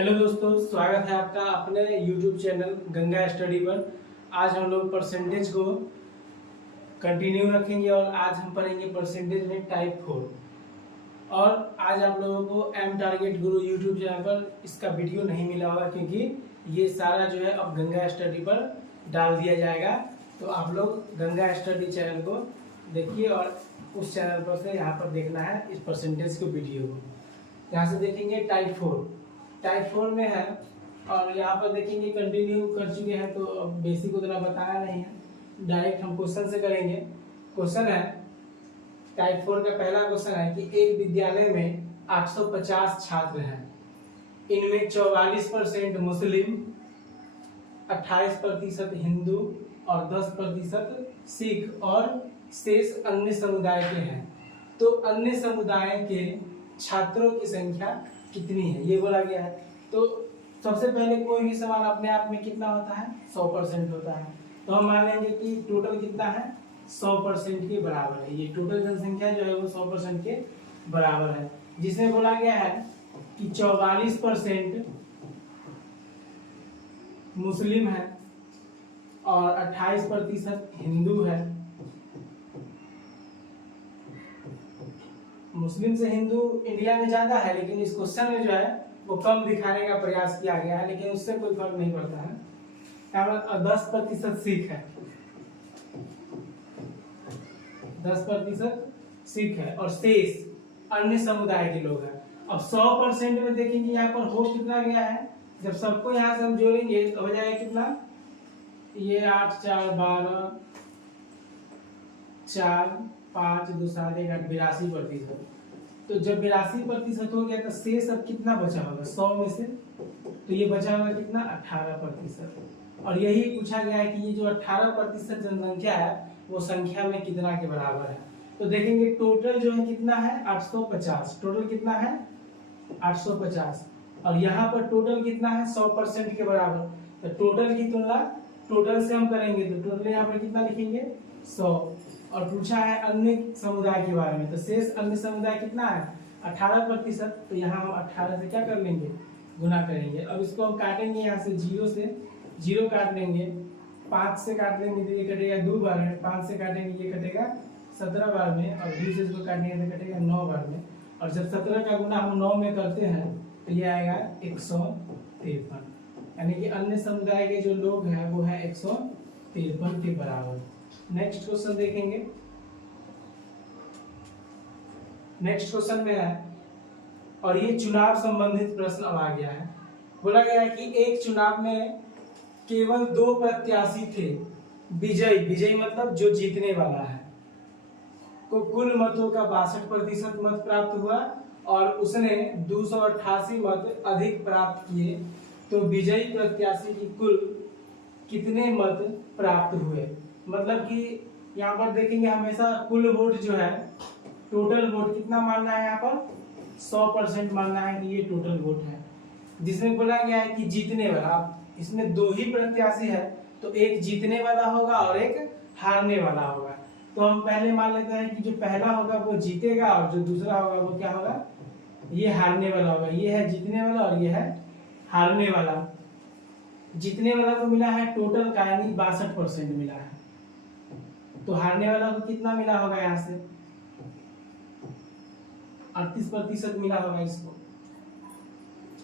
Hello दोस्तों, स्वागत है आपका अपने YouTube चैनल गंगा स्टडी पर। आज हम लोग परसेंटेज को कंटिन्यू रखेंगे और आज हम पढ़ेंगे परसेंटेज में टाइप 4। और आज आप लोगों को एम टारगेट गुरु YouTube चैनल पर इसका वीडियो नहीं मिला होगा, क्योंकि ये सारा जो है अब गंगा स्टडी पर डाल दिया जाएगा। तो आप लोग गंगा स्टडी चैनल को देखिए और उस चैनल पर से यहाँ पर देखना है इस परसेंटेज को वीडियो को। यहाँ से देखेंगे टाइप 4 में है और यहाँ पर देखेंगे कंटिन्यू कर चुके हैं, तो अब बेसिक उतना बताया नहीं है, डायरेक्ट हम क्वेश्चन से करेंगे। क्वेश्चन है टाइप 4 का पहला क्वेश्चन है कि एक विद्यालय में 850 छात्र हैं, इनमें 44% मुस्लिम, 28% हिंदू और 10% सिख और शेष अन्य समुदाय के हैं। तो अन्य समुदाय के छात्रों की संख्या कितनी है, ये बोला गया है। तो सबसे पहले कोई भी सवाल अपने आप में कितना होता है, 100% होता है। तो हम मान लेंगे कि टोटल कितना है, 100% के बराबर है। ये टोटल जनसंख्या जो है वो 100% के बराबर है, जिसमें बोला गया है कि 44% मुस्लिम है और 28% हिंदू है। मुस्लिम से हिंदू इंडिया में ज्यादा है, लेकिन इस क्वेश्चन में जो है वो कम दिखाने का प्रयास किया गया है, लेकिन उससे कोई फर्क नहीं पड़ता है। यहाँ पर 10% सिख है, 10% सिख है और शेष अन्य समुदाय के लोग हैं। अब 100% में देखेंगे यहाँ पर हो कितना गया है, जब सबको यहाँ से हम जोड़ेंगे तो हो जाएगा कितना, ये 8 4 12 4 5 2 7 1 8 82%। तो जब 82% हो गया तो शेष अब कितना बचा होगा 100 में से, तो ये बचा होगा कितना 18%। और यही पूछा गया है कि ये जो 18% जनसंख्या है वो संख्या में कितना के बराबर है। तो देखेंगे टोटल जो है कितना है 850, टोटल कितना है 850 और यहाँ पर टोटल कितना है 100% के बराबर। तो टोटल की तुलना टोटल से हम करेंगे तो टोटल यहाँ पर कितना लिखेंगे 100। और पूछा है अन्य समुदाय के बारे में, तो शेष अन्य समुदाय कितना है 18%। तो यहाँ हम 18 से क्या कर लेंगे, गुना करेंगे। अब इसको हम काटेंगे, यहाँ से 0 काट लेंगे, 5 से काट लेंगे तो ये कटेगा 2 बार में, 5 से काटेंगे ये कटेगा 17 बार में, और 2 से इसको काटेंगे तो कटेगा 9 बार में। और जब 17 का गुना हम 9 में करते हैं तो ये आएगा 153, यानी कि अन्य समुदाय के जो लोग हैं वो है 153 के बराबर। नेक्स्ट क्वेश्चन देखेंगे। नेक्स्ट क्वेश्चन में है, और ये चुनाव संबंधित प्रश्न अब आ गया है। बोला गया है कि एक चुनाव में केवल 2 प्रत्याशी थे, विजयी मतलब जो जीतने वाला है, को कुल मतों का 62% मत प्राप्त हुआ और उसने 288 मत अधिक प्राप्त किए। तो विजयी प्रत्याशी की कुल कितने मत प्राप्त हुए। मतलब कि यहाँ पर देखेंगे हमेशा कुल वोट जो है, टोटल वोट कितना मानना है, यहाँ पर 100% मानना है कि ये टोटल वोट है। जिसमें बोला गया है कि जीतने वाला, इसमें 2 ही प्रत्याशी है तो एक जीतने वाला होगा और एक हारने वाला होगा। तो हम पहले मान लेते हैं कि जो पहला होगा वो जीतेगा और जो दूसरा होगा वो क्या होगा, ये हारने वाला होगा। ये है जीतने वाला और ये है हारने वाला। जीतने वाला को मिला है टोटल का यानी 62% मिला है, तो हारने वाला को कितना मिला होगा, यहाँ से 38% मिला होगा इसको।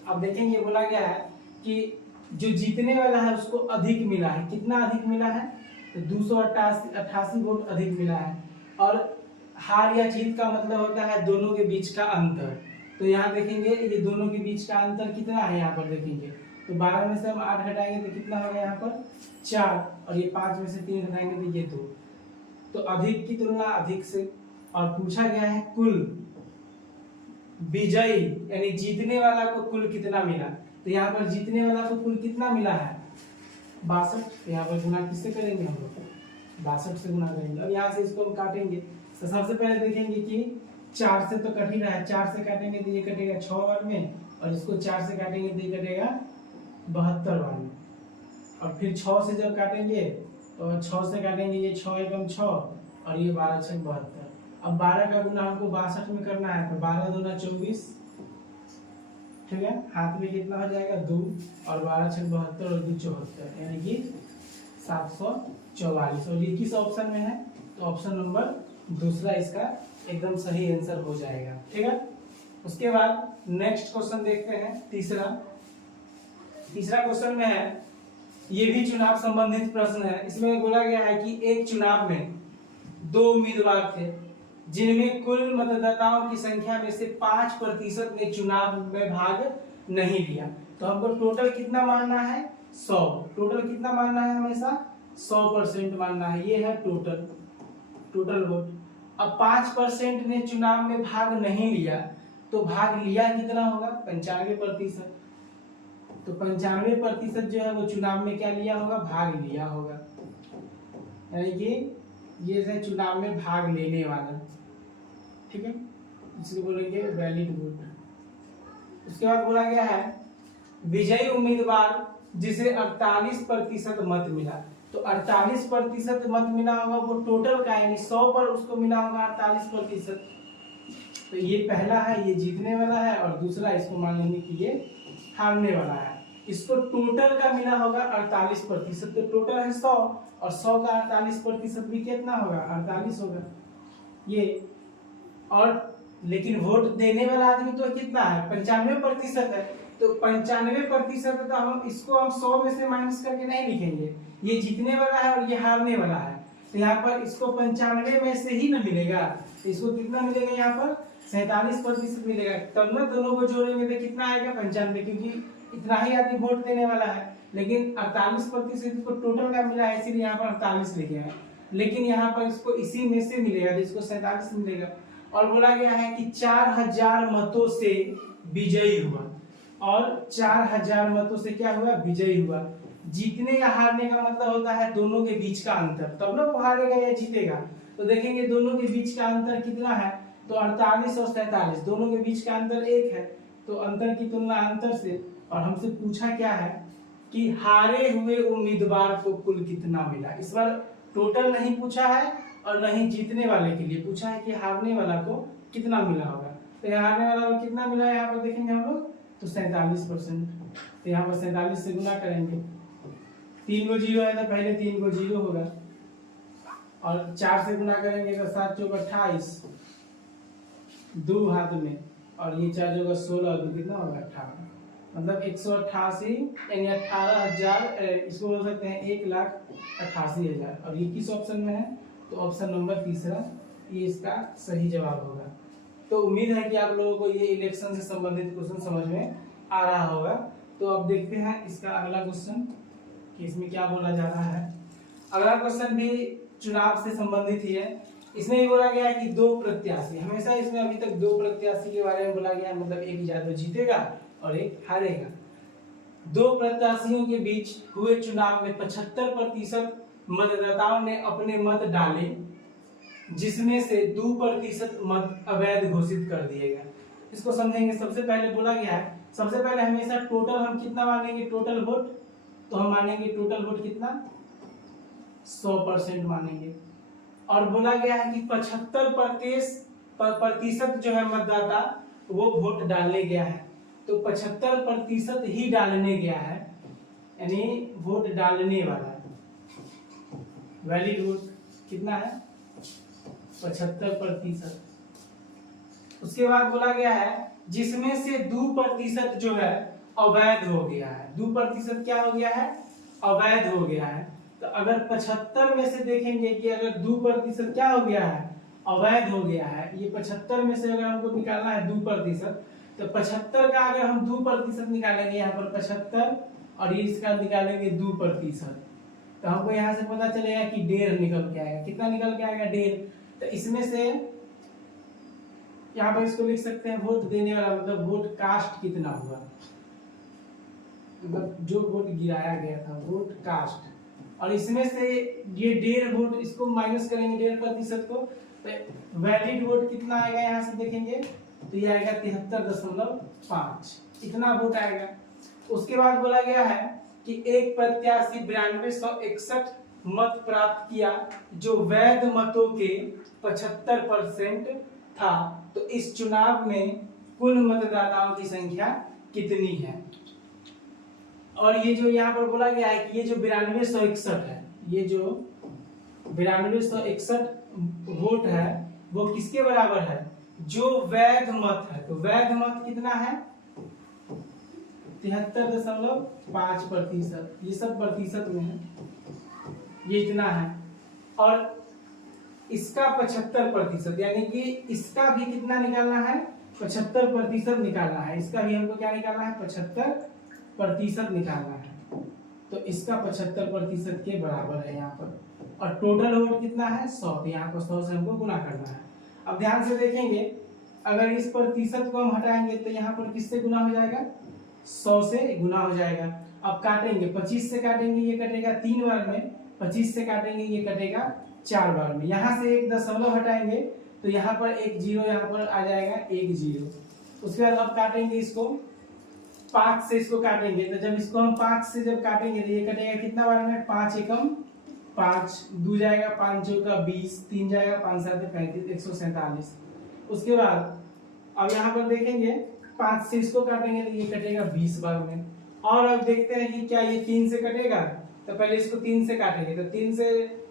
अब देखेंगे बोला गया है कि जो जीतने वाला है उसको अधिक मिला है, कितना अधिक मिला है, तो 288 वोट अधिक मिला है। और हार या जीत का मतलब होता है दोनों के बीच का अंतर। तो यहाँ देखेंगे ये दोनों के बीच का अंतर कितना है, यहाँ पर देखेंगे तो 12 में से हम 8 घटाएंगे तो कितना होगा यहाँ पर 4, और ये 5 में से 3 घटाएंगे तो ये 2। तो अधिक की तुलना अधिक से। और पूछा गया है कुल विजयी यानी जीतने वाला को कुल कितना मिला। तो यहाँ पर जीतने वाला को कुल कितना मिला है 62। तो यहाँ पर गुना किससे करेंगे हम लोग, 62 से गुना करेंगे। अब यहाँ से इसको हम काटेंगे तो सबसे पहले देखेंगे कि 4 से तो कट ही रहा है, 4 से काटेंगे तो ये कटेगा 6 बार में, और इसको 4 से काटेंगे तो ये कटेगा 72 बार में। और फिर 6 से जब काटेंगे तो 6 से काटेंगे, ये 6 एकम 6 और ये 12 6 72। अब 12 का गुना हमको 62 में करना है, तो 12 दूना 24 ठीक है, हाथ में कितना हो जाएगा 2 और 12 छक 72 और 2 74 यानी कि 744। और ये किस ऑप्शन में है? तो ऑप्शन नंबर दूसरा इसका एकदम सही आंसर हो जाएगा। ठीक है, उसके बाद नेक्स्ट क्वेश्चन देखते हैं। तीसरा क्वेश्चन में है, ये भी चुनाव संबंधित प्रश्न है। इसमें बोला गया है कि एक चुनाव में 2 उम्मीदवार थे जिनमें कुल मतदाताओं की संख्या में से 5% ने चुनाव में भाग नहीं लिया। तो हमको टोटल कितना मानना है? 100। टोटल कितना मानना है? हमेशा 100% मानना है। ये है टोटल वोट। अब 5% ने चुनाव में भाग नहीं लिया, तो भाग लिया कितना होगा? 95%। तो 95% जो है वो चुनाव में क्या लिया होगा? भाग लिया होगा। यानी कि ये है चुनाव में भाग लेने वाला। ठीक है, इसको बोलेंगे वैलिड वोट। उसके बाद बोला गया है विजयी उम्मीदवार जिसे 48% मत मिला। तो 48% मत मिला होगा वो टोटल का, यानी 100 पर उसको मिला होगा 48%। तो ये पहला है, ये जीतने वाला है, और दूसरा इसको मान लेंगे कि ये हारने वाला है। इसको टोटल का मिला होगा 48%। तो टोटल है 100 और 100 का 48% भी कितना होगा? 48 होगा ये। और लेकिन वोट देने वाला आदमी तो कितना है? 95% है। तो 95% तो हम इसको 100 में से माइनस करके नहीं लिखेंगे। ये जीतने वाला है और ये हारने वाला है। तो यहाँ पर इसको 95 में से ही ना मिलेगा, तो इसको कितना मिलेगा? यहाँ पर 47% मिलेगा। तब ना दोनों को जोड़ेंगे तो कितना आएगा? 95, क्योंकि इतना ही आदमी वोट देने वाला है। लेकिन 48% इसको टोटल का मिला है, इसीलिए यहाँ पर 48 लिखे हैं। लेकिन यहाँ पर इसको इसी में से मिलेगा, तो इसको 47 मिलेगा। और बोला गया है कि 4000 मतों से विजयी हुआ, और 4000 मतों से क्या हुआ? विजयी हुआ। जीतने या हारने का मतलब होता है दोनों के बीच का अंतर, तब ना वो हारेगा या जीतेगा। तो देखेंगे दोनों के बीच का अंतर कितना है? तो 48 और 47 दोनों के बीच का अंतर 1 है। तो अंतर की तुलना अंतर से। और हमसे पूछा क्या है कि हारे हुए उम्मीदवार को कुल कितना मिला। इस बार टोटल नहीं पूछा है और नहीं जीतने वाले के लिए पूछा है कि हारने वाला को कितना मिला होगा। तो हारने वाला को कितना मिला है यहाँ पर देखेंगे हम लोग, तो 47%। तो यहाँ पर 47 से गुना करेंगे, 3 को 0 है तो पहले 3 को 0 होगा, और 4 से गुना करेंगे तो 7 चौक 28, 2 हाथ में, और ये 4 जगह 16, तो कितना होगा? 18। मतलब 188 यानी 18,000, इसको बोल सकते हैं 1,88,000। और ये किस ऑप्शन में है? तो ऑप्शन नंबर तीसरा ये इसका सही जवाब होगा। तो उम्मीद है कि आप लोगों को ये इलेक्शन से संबंधित क्वेश्चन समझ में आ रहा होगा। तो अब देखते हैं इसका अगला क्वेश्चन कि इसमें क्या बोला जा रहा है। अगला क्वेश्चन भी चुनाव से संबंधित ही है। इसमें भी बोला गया है कि 2 प्रत्याशी, हमेशा इसमें अभी तक 2 प्रत्याशी के बारे में बोला गया है, मतलब एक या तो जीतेगा और एक हारेगा। 2 प्रत्याशियों के बीच हुए चुनाव में 75% मतदाताओं ने अपने मत डाले, जिसमें से 2% मत अवैध घोषित कर दिए गए। इसको समझेंगे। सबसे पहले बोला गया है, सबसे पहले हमेशा टोटल हम कितना मानेंगे? Total vote. तो हम मानेंगे टोटल वोट कितना? 100% मानेंगे। और बोला गया है कि 75% जो है मतदाता वो वोट डालने गया है। तो 75% ही डालने गया है, यानी वोट डालने वाला है। वैलिड वोट कितना है? 75%। उसके बाद बोला गया है जिसमें से 2% जो है अवैध हो गया है। 2% क्या हो गया है? अवैध हो गया है। तो अगर 75 में से देखेंगे कि अगर 2% क्या हो गया है? अवैध हो गया है। ये 75 में से अगर हमको निकालना है 2%, तो 75 का अगर हम 2% निकालेंगे, यहाँ पर 75 और ये इसका निकालेंगे 2%, तो हमको यहाँ से पता चलेगा कि 1.5 निकल के आएगा। कितना निकल के आएगा? 1.5। तो इसमें से यहाँ पर इसको लिख सकते हैं वोट देने वाला, मतलब वोट कास्ट कितना हुआ, मतलब जो वोट गिराया गया था, वोट कास्ट। और इसमें से ये 1.5 वोट, इसको माइनस करेंगे 1.5% को, तो वैलिड वोट कितना आएगा? यहाँ से देखेंगे तो ये आएगा 73.5, इतना वोट आएगा। उसके बाद बोला गया है कि एक प्रत्याशी 9261 मत प्राप्त किया, जो वैध मतों के 75% था। तो इस चुनाव में कुल मतदाताओं की संख्या कितनी है। और ये जो यहाँ पर बोला गया है कि ये जो 9261 है, ये जो 9261 वोट है वो किसके बराबर है, जो वैध मत है। तो वैध मत कितना है, 73.5%। ये सब प्रतिशत में है, ये इतना है। और इसका 75%, यानी कि इसका भी कितना निकालना है, 75% निकालना है। इसका भी हमको क्या निकालना है, 75% निकालना है। तो इसका 75% के बराबर है यहाँ पर। और टोटल वोट कितना है, 100। तो यहाँ पर 100 से हमको गुना करना है। अब ध्यान से देखेंगे, अगर इस प्रतिशत को हम हटाएंगे तो यहाँ पर किससे गुना हो जाएगा, 100 से गुना हो जाएगा। अब काटेंगे, 25 से काटेंगे, ये कटेगा 3 बार में, 25 से काटेंगे, ये कटेगा 4 बार में। यहाँ से एक दशमलव हटाएंगे तो यहाँ पर एक जीरो यहाँ पर आ जाएगा, 1 0। उसके बाद अब काटेंगे इसको, 5 से इसको काटेंगे। तो जब इसको हम 5 से जब काटेंगे तो ये कटेगा कितना बार में, 5 एकम 5, 2 जाएगा 5 चौका 20, 3 जाएगा 5 7 35, 147। उसके बाद अब यहाँ पर देखेंगे, 5 से इसको काटेंगे तो ये कटेगा 20 बार में। और अब देखते हैं कि क्या ये 3 से कटेगा। तो पहले इसको 3 से काटेंगे, तो 3 से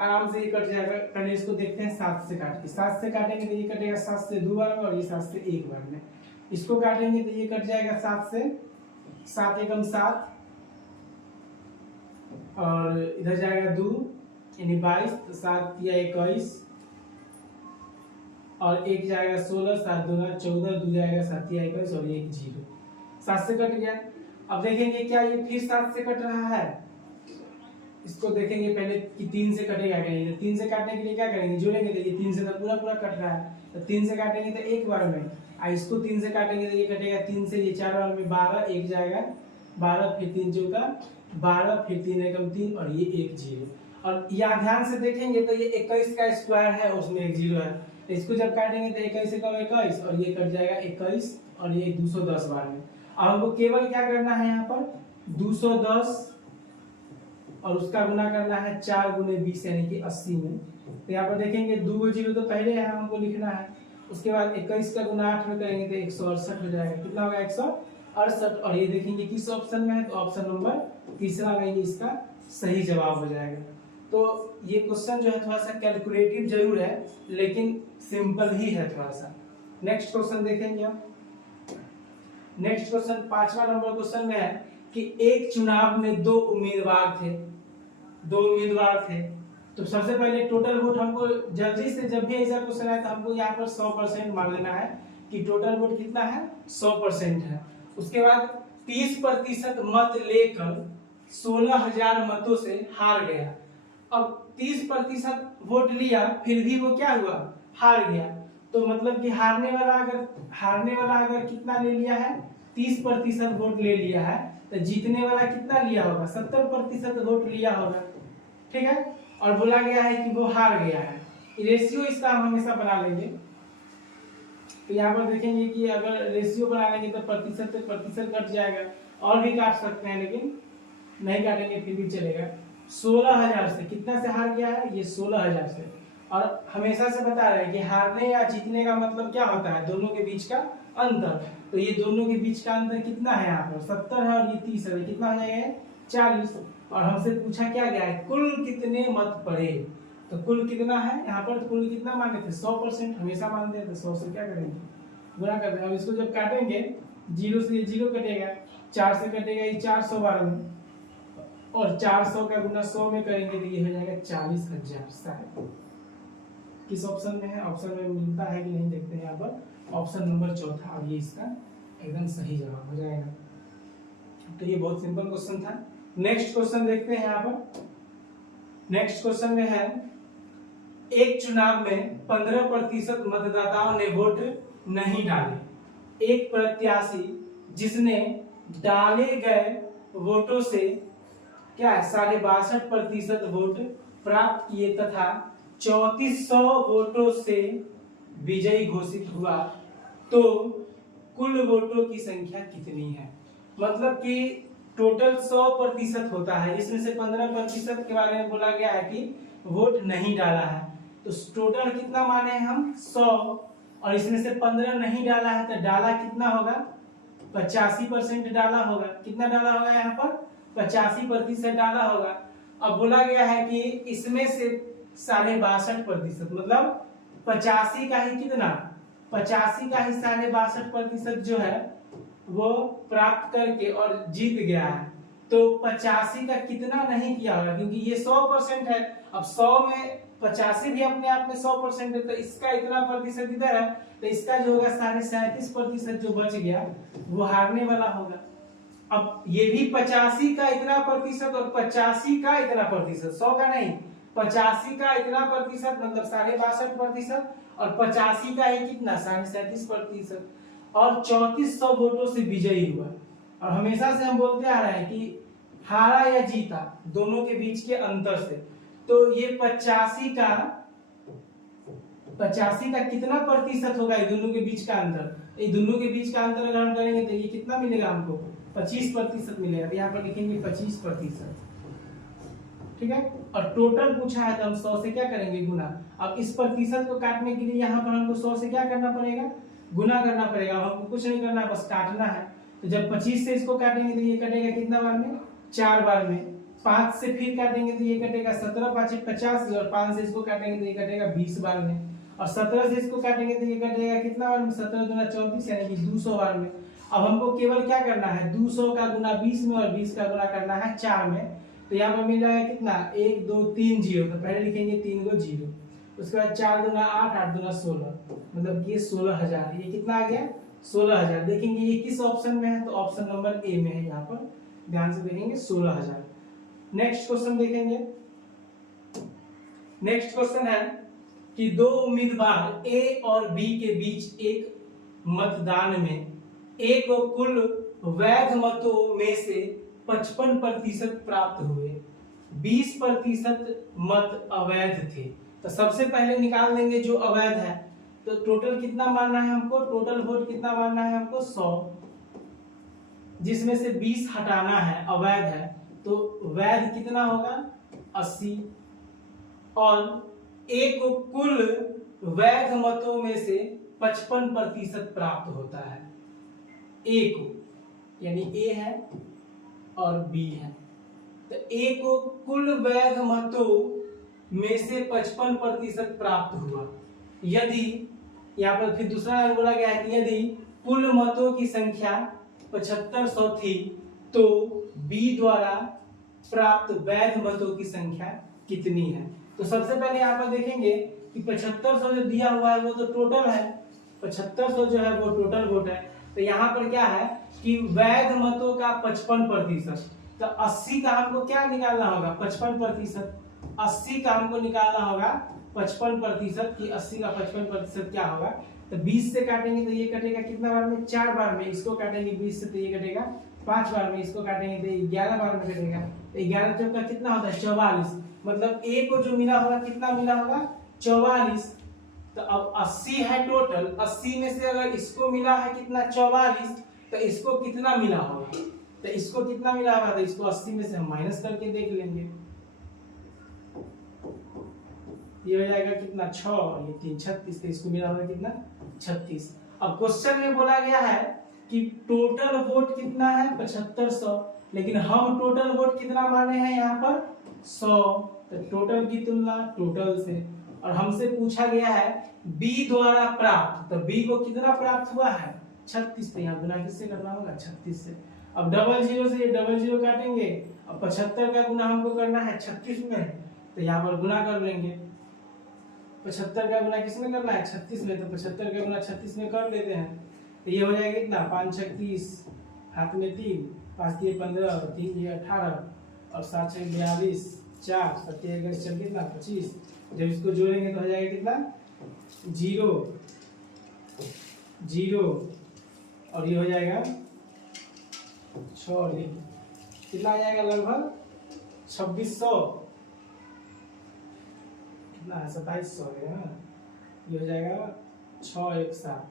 आराम से ये कट जाएगा। पहले इसको देखते हैं 7 से काट के, 7 से काटेंगे तो ये कटेगा 7 से 2 बार में, और ये 7 से 1 बार में। इसको काटेंगे तो ये कट जाएगा 7 से, 7 एकम 7, और इधर जाएगा 2 यानी 22, तो 7 या 21, और 1 जाएगा 16, 7 दूना 14, 2 जाएगा 7 या 21, और 1 0। 7 से कट गया। अब देखेंगे क्या ये फिर 7 से कट रहा है। इसको देखेंगे पहले कि 3 से कटेगा क्या नहीं। तो 3 से काटने के लिए क्या करेंगे, जोड़ेंगे। तो ये 3 से तो पूरा पूरा कट रहा है, तो 3 से काटेंगे तो 1 बार में। इसको 3 से काटेंगे तो ये कटेगा 3 से, ये 4 बार में 12, 1 जाएगा 12, फिर 3 चौका 12, फिर 3 एकम 3, और ये 1 0। और यहाँ ध्यान से देखेंगे तो ये 21 का स्क्वायर है, उसमें 1 0 है। तो इसको जब काटेंगे तो 21 एकम 21, और ये कट जाएगा 21, और ये 210 बार में। अब हमको केवल क्या करना है, यहाँ पर 210 और उसका गुना करना है 4 गुने 20 यानी कि 80 में। तो यहाँ पर देखेंगे 2 0 तो पहले है हमको लिखना है। उसके बाद 21 का गुना 8 में करेंगे तो 168 हो जाएगा। कितना होगा, 168। और ये देखेंगे किस ऑप्शन में है, तो ऑप्शन नंबर तीसरा में ही इसका सही जवाब हो जाएगा। तो ये क्वेश्चन जो है थोड़ा सा कैलकुलेटिव जरूर है, लेकिन सिंपल ही है थोड़ा सा। नेक्स्ट क्वेश्चन देखेंगे हम। नेक्स्ट क्वेश्चन 5वां नंबर क्वेश्चन में है कि एक चुनाव में 2 उम्मीदवार थे। तो सबसे पहले टोटल वोट हमको जल्दी से, जब भी ऐसा क्वेश्चन आए तो हमको यहाँ पर 100% मान लेना है कि टोटल वोट कितना है, 100% है। उसके बाद 30% मत लेकर 16,000 मतों से हार गया। अब 30% वोट लिया, फिर भी वो क्या हुआ, हार गया। तो मतलब कि हारने वाला अगर कितना ले लिया है, 30% वोट ले लिया है, तो जीतने वाला कितना लिया होगा, 70% वोट लिया होगा। ठीक है। और बोला गया है कि वो हार गया है। रेशियो इसका हम हमेशा बना लेंगे। तो यहाँ पर देखेंगे कि अगर रेशियो बना लेंगे तो प्रतिशत से प्रतिशत कट जाएगा, और भी काट सकते हैं लेकिन नहीं काटेंगे फिर भी चलेगा। 16,000 से कितना से हार गया है, ये 16,000 से। और हमेशा से बता रहे हैं कि हारने या जीतने का मतलब क्या होता है, दोनों के बीच का अंतर। तो ये दोनों के बीच का अंतर कितना है, यहाँ पर 70 है और ये 30 है, कितना हो जाएगा 40। और हमसे पूछा क्या गया है, कुल कितने मत पड़े। तो कुल कितना है, यहाँ पर कुल कितना मांगे थे, 100%। हमेशा मानते हैं तो 100 से क्या करेंगे, गुणा कर देंगे। अब इसको जब काटेंगे, 0 से ये 0 कटेगा, 4 से कटेगा ये 400 बार में, और 400 का गुना 100 में करेंगे तो ये हो जाएगा 40,000। शायद किस ऑप्शन में है, ऑप्शन में मिलता है कि नहीं देखते हैं यहाँ पर। ऑप्शन नंबर चौथा, और ये इसका एकदम सही जवाब हो जाएगा। तो ये बहुत सिंपल क्वेश्चन था। नेक्स्ट क्वेश्चन देखते हैं यहाँ पर। नेक्स्ट क्वेश्चन में है, एक चुनाव में 15% मतदाताओं ने वोट नहीं डाले। एक प्रत्याशी जिसने डाले गए वोटों से क्या है 62.5% वोट प्राप्त किए तथा 3400 वोटों से विजयी घोषित हुआ, तो कुल वोटों की संख्या कितनी है। मतलब कि टोटल 100% होता है, इसमें से 15% के बारे में बोला गया है कि वोट नहीं डाला है। तो टोटल कितना माने हैं हम, 100, और इसमें से 15 नहीं डाला है, तो डाला कितना होगा 85% डाला होगा। कितना डाला होगा यहाँ पर? 85% डाला होगा। अब बोला गया है कि इसमें से 62.5% मतलब 85 का ही कितना, 85 का ही 62.5% जो है वो प्राप्त करके और जीत गया है। तो 85 का कितना नहीं किया होगा, क्योंकि ये 100% है। अब 100 में 85 भी अपने आप में 100% है, तो इसका इतना प्रतिशत इधर है, तो इसका जो होगा 37.5% जो बच गया वो हारने वाला होगा। अब ये भी 85 का इतना प्रतिशत और 85 का इतना प्रतिशत, 100 का नहीं, 85 का इतना प्रतिशत मतलब 62.5% और 85 का है कितना 37.5% और 3400 वोटों से विजयी हुआ। और हमेशा से हम बोलते आ रहे हैं कि हारा या जीता दोनों के बीच के अंतर से, तो ये 85 का कितना प्रतिशत होगा ये दोनों के बीच का अंतर? ये दोनों के बीच का अंतर अगर हम करेंगे तो ये कितना मिलेगा हमको? 25% मिलेगा। यहाँ पर लिखेंगे 25%, ठीक है। और टोटल पूछा है तो हम 100 से क्या करेंगे? गुना। अब इस प्रतिशत को काटने के लिए यहाँ पर हमको 100 से क्या करना पड़ेगा? गुना करना पड़ेगा। हमको कुछ नहीं करना, बस काटना है। तो जब 25 से इसको काटेंगे तो ये कटेगा कितना बार में? 4 बार में। 5 से फिर काटेंगे तो ये कटेगा 17 5 85 और 5 से इसको काटेंगे तो ये कटेगा 20 बार में। और 17 से इसको काटेंगे तो ये कटेगा कितना बार में? 17 दूना 34 यानी कि 200 बार में। अब हमको केवल क्या करना है? 200 का गुना 20 में और 20 का गुना करना है 4 में। तो यहाँ पर मिल जाएगा कितना? 1 2 3 0। तो पहले लिखेंगे 3 को 0, उसके बाद 4 दूना 8 8 दूना 16, मतलब ये 16,000। ये कितना आ गया? 16,000। देखेंगे ये किस ऑप्शन में है? तो ऑप्शन नंबर ए में है। यहाँ पर ध्यान से देखेंगे 16,000। नेक्स्ट क्वेश्चन देखेंगे। नेक्स्ट क्वेश्चन है कि दो उम्मीदवार ए और बी के बीच एक मतदान में ए को कुल वैध मतों में से 55% प्राप्त हुए, 20% मत अवैध थे। तो सबसे पहले निकाल देंगे जो अवैध है। तो टोटल कितना मानना है हमको? टोटल वोट कितना मानना है हमको? 100, जिसमें से 20 हटाना है, अवैध है। तो वैध कितना होगा? 80। और ए को कुल वैध मतों में से 55% प्राप्त होता है। ए को, यानी ए है और बी है, तो ए को कुल वैध मतों में से 55% प्राप्त हुआ। यदि यहाँ पर फिर दूसरा बोला गया है कि यदि कुल मतों की संख्या 7500 थी तो बी द्वारा प्राप्त वैध मतों की संख्या कितनी है? तो सबसे पहले यहाँ पर देखेंगे कि 7500 जो दिया हुआ है वो तो टोटल है, 7500 जो है वो टोटल वोट है। तो यहाँ पर क्या है कि वैध मतों का 55%, तो 80 का हमको क्या निकालना होगा? 55%। 80 का हमको निकालना होगा 55% की 80 का 55% क्या होगा? तो 20 से काटेंगे तो ये कटेगा कितना बार में? 4 बार में। इसको काटेंगे 20 से तो ये कटेगा 5 बार में। इसको काटेंगे तो 11 बार में कटेगा। तो 11 चौका कितना होता है? 44। मतलब ए को जो मिला होगा कितना मिला होगा? 44। तो अब 80 है टोटल, 80 में से अगर इसको मिला है कितना? 44, तो इसको कितना मिला होगा? तो इसको कितना मिला होगा? तो इसको 80 में से हम माइनस करके देख लेंगे। ये हो जाएगा कितना? 6 और ये 3 36। तो इसको मिला होगा कितना? 36। अब क्वेश्चन में बोला गया है कि टोटल वोट कितना है? 7500, लेकिन हम टोटल वोट कितना माने हैं यहाँ पर? 100। तो टोटल की तुलना टोटल से, और हमसे पूछा गया है बी द्वारा प्राप्त, तो बी को कितना प्राप्त हुआ है? 36। तो यहाँ गुना किससे करना होगा? 36 से। अब 00 से ये 00 काटेंगे। अब 75 का गुना हमको करना है 36 में, तो यहाँ पर गुना कर लेंगे। 75 का गुना किसमें करना है? 36 में। तो 75 का गुना 36 में कर लेते हैं। तो ये हो जाएगा कितना? 5 6 30, हाथ में 3, 5 3 15 और 3 ये 18 और 7 6 42, 4 7 1 चल कितना? 25। जब इसको जोड़ेंगे तो हो जाएगा कितना? 0 0 और ये हो जाएगा 6 और ये कितना आ जाएगा? लगभग 2600, कितना है? 2700 है ना। ये हो जाएगा 6 1 7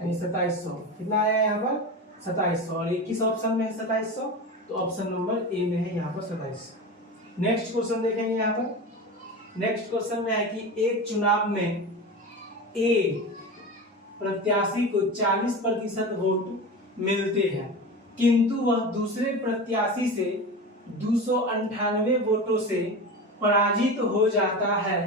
यानी 2700। कितना आया यहाँ पर? 2700। और ये किस ऑप्शन में है 2700? तो ऑप्शन नंबर ए में है यहाँ पर 2700। नेक्स्ट क्वेश्चन देखेंगे। यहाँ पर नेक्स्ट क्वेश्चन में है कि एक चुनाव में ए प्रत्याशी को 40% वोट मिलते हैं, किंतु वह दूसरे प्रत्याशी से 298 वोटों से पराजित हो जाता है,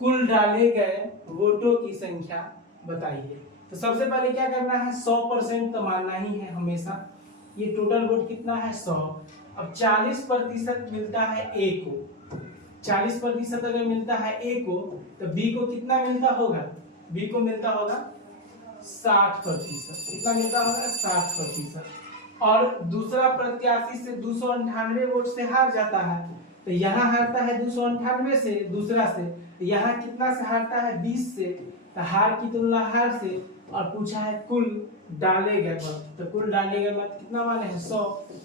कुल डाले गए वोटों की संख्या बताइए। तो सबसे पहले क्या करना है, 100% तो मानना ही है हमेशा। ये टोटल वोट कितना है, 100। अब 40% मिलता है ए को, 40% अगर मिलता है ए को, तो बी को कितना मिलता होगा, बी को मिलता होगा 60%। कितना मिलता होगा, 60%। और दूसरा प्रत्याशी से 298 वोट से हार जाता है, तो यहाँ हारता है 298 से, दूसरा से यहाँ कितना से हारता है, 20 से। तो हार की तुलना हार से, और पूछा है कुल डाले गए मत, तो कुल डाले गए मत कितना माने हैं, 100।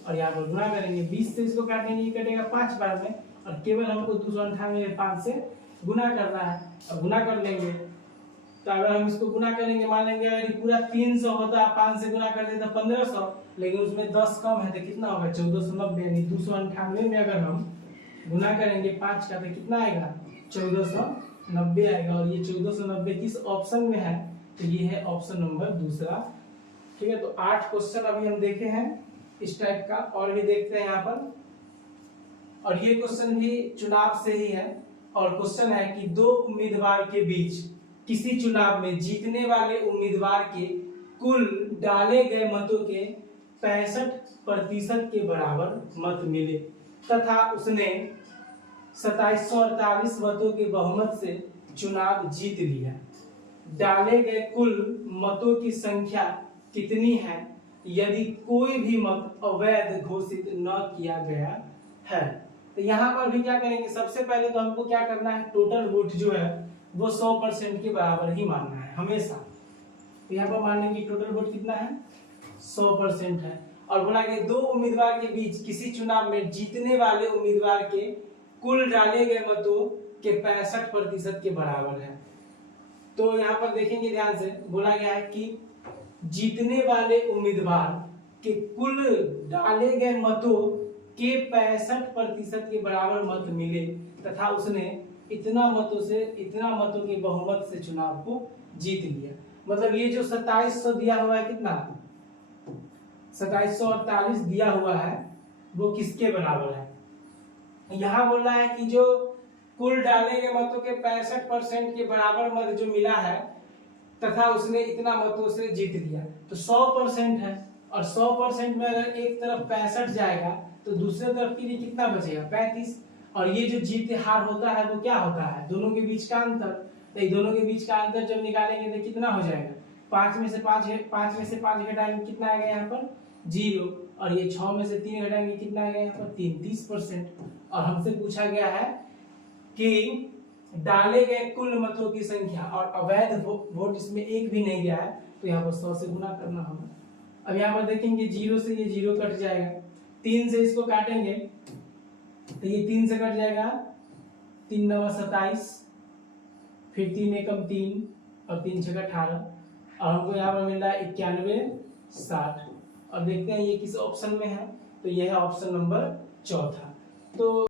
और यहाँ पर गुना करेंगे, 20 से इसको काटेंगे, ये कटेगा 5 बार में, और केवल हमको 298 5 से गुना करना है, और गुना कर लेंगे। तो अगर हम इसको गुना करेंगे, मान लेंगे अगर पूरा 300 होता, 5 से गुना कर देता 1500, लेकिन उसमें 10 कम है तो कितना होगा, 1490। यानी 298 में अगर हम गुना करेंगे 5 का, तो कितना आएगा, 1490 आएगा। और ये 1490 किस ऑप्शन में है, तो ये है ऑप्शन नंबर दूसरा। ठीक है, तो 8 क्वेश्चन अभी हम देखे हैं इस टाइप का, और भी देखते हैं यहाँ पर। और ये क्वेश्चन भी चुनाव से ही है, और क्वेश्चन है कि दो उम्मीदवार के बीच किसी चुनाव में जीतने वाले उम्मीदवार के कुल डाले गए मतों के 65% के बराबर मत मिले, तथा उसने 2748 मतों के बहुमत से चुनाव जीत लिया। डाले गए कुल मतों की संख्या कितनी है यदि कोई भी मत अवैध घोषित न किया गया है। तो यहाँ पर भी क्या करेंगे, सबसे पहले तो हमको क्या करना है, टोटल वोट जो है वो 100% के बराबर ही मानना है हमेशा। तो यहाँ पर मान लेंगे टोटल वोट कितना है, 100% है। और बोला कि दो उम्मीदवार के बीच किसी चुनाव में जीतने वाले उम्मीदवार के कुल डाले गए मतों के 65% के बराबर है। तो यहाँ पर देखेंगे ध्यान से, बोला गया है कि जीतने वाले उम्मीदवार के कुल डाले गए मतों के 65% के बराबर मत मिले, तथा उसने इतना मतों के बहुमत से चुनाव को जीत लिया। मतलब ये जो 2700 दिया हुआ है, कितना 2748 दिया हुआ है, वो किसके बराबर है, यहाँ बोल रहा है कि जो कुल डाले गए मतों के 65% के बराबर मत जो मिला है, तथा उसने इतना मतों से जीत लिया। तो 100% है, और 100% में अगर एक तरफ 65 जाएगा तो दूसरे तरफ के लिए कितना बचेगा, 35। और ये जो जीत हार होता है वो क्या होता है, दोनों के बीच का अंतर। तो दोनों के बीच का अंतर जब निकालेंगे तो कितना हो जाएगा, 5 में से 5 घटाएंगे कितना आएगा यहाँ पर, 0। और ये 6 में से 3 घटाएंगे कितना आएगा यहाँ पर, 3, 30%। और हमसे पूछा गया है कि डाले गए कुल मतों की संख्या, और अवैध वोट इसमें एक भी नहीं गया है, तो यहाँ पर 100 से गुना करना होगा। अब यहाँ पर देखेंगे 0 से ये 0 कट जाएगा, 3 से इसको काटेंगे तो ये 3 से कट जाएगा, 3 9 27, फिर 3 एकम 3, और 3 6 18, और हमको यहाँ पर मिल रहा है 91 60। और देखते हैं ये किस ऑप्शन में है, तो यह है ऑप्शन नंबर चौथा। तो